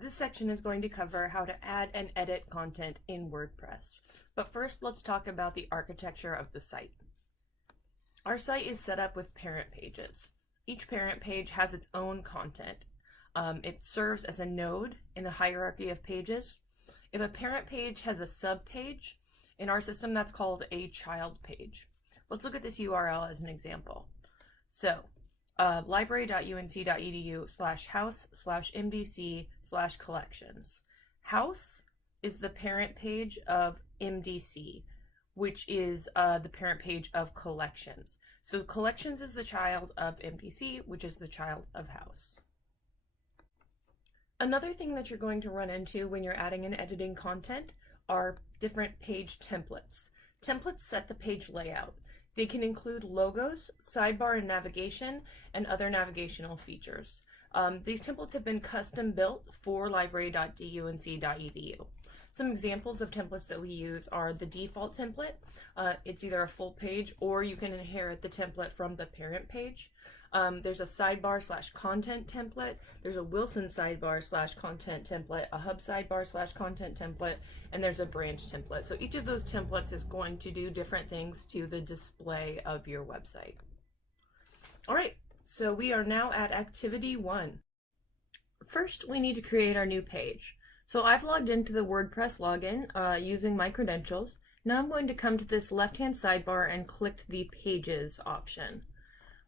This section is going to cover how to add and edit content in WordPress. But first, let's talk about the architecture of the site. Our site is set up with parent pages. Each parent page has its own content. It serves as a node in the hierarchy of pages. If a parent page has a sub-page, in our system that's called a child page. Let's look at this URL as an example. So, library.unc.edu/house/mdc/collections. House is the parent page of MDC, which is the parent page of collections. So collections is the child of MDC, which is the child of house. Another thing that you're going to run into when you're adding and editing content are different page templates. Templates set the page layout. They can include logos, sidebar and navigation, and other navigational features. These templates have been custom built for library.unc.edu. Some examples of templates that we use are the default template. It's either a full page or you can inherit the template from the parent page. There's a sidebar/content template, there's a Wilson sidebar/content template, a hub sidebar/content template, and there's a branch template. So each of those templates is going to do different things to the display of your website. All right, so we are now at activity 1. First, we need to create our new page. So I've logged into the WordPress login using my credentials. Now I'm going to come to this left-hand sidebar and click the Pages option.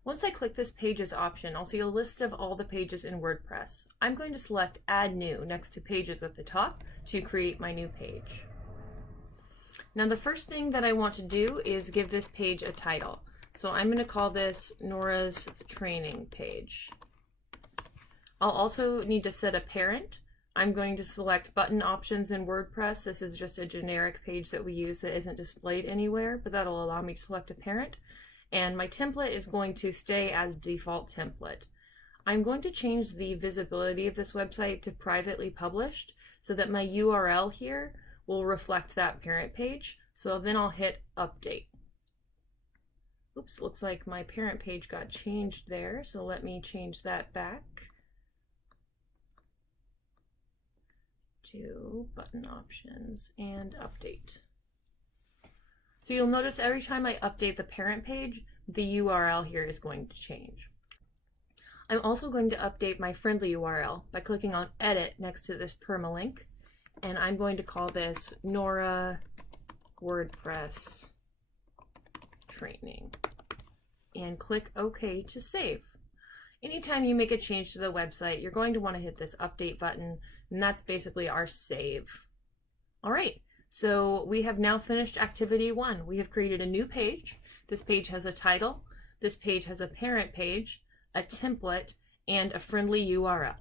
Once I click this Pages option, I'll see a list of all the pages in WordPress. I'm going to select Add New next to Pages at the top to create my new page. Now the first thing that I want to do is give this page a title. So I'm going to call this Nora's Training Page. I'll also need to set a parent. I'm going to select Button Options in WordPress. This is just a generic page that we use that isn't displayed anywhere, but that'll allow me to select a parent. And my template is going to stay as default template. I'm going to change the visibility of this website to privately published so that my URL here will reflect that parent page. So then I'll hit update. Oops, looks like my parent page got changed there. So let me change that back to Button Options and Update. So you'll notice every time I update the parent page, the URL here is going to change. I'm also going to update my friendly URL by clicking on Edit next to this permalink, and I'm going to call this Nora WordPress Training, and click OK to save. Anytime you make a change to the website, you're going to want to hit this update button, and that's basically our save. All right. So we have now finished activity 1. We have created a new page. This page has a title. This page has a parent page, a template, and a friendly URL.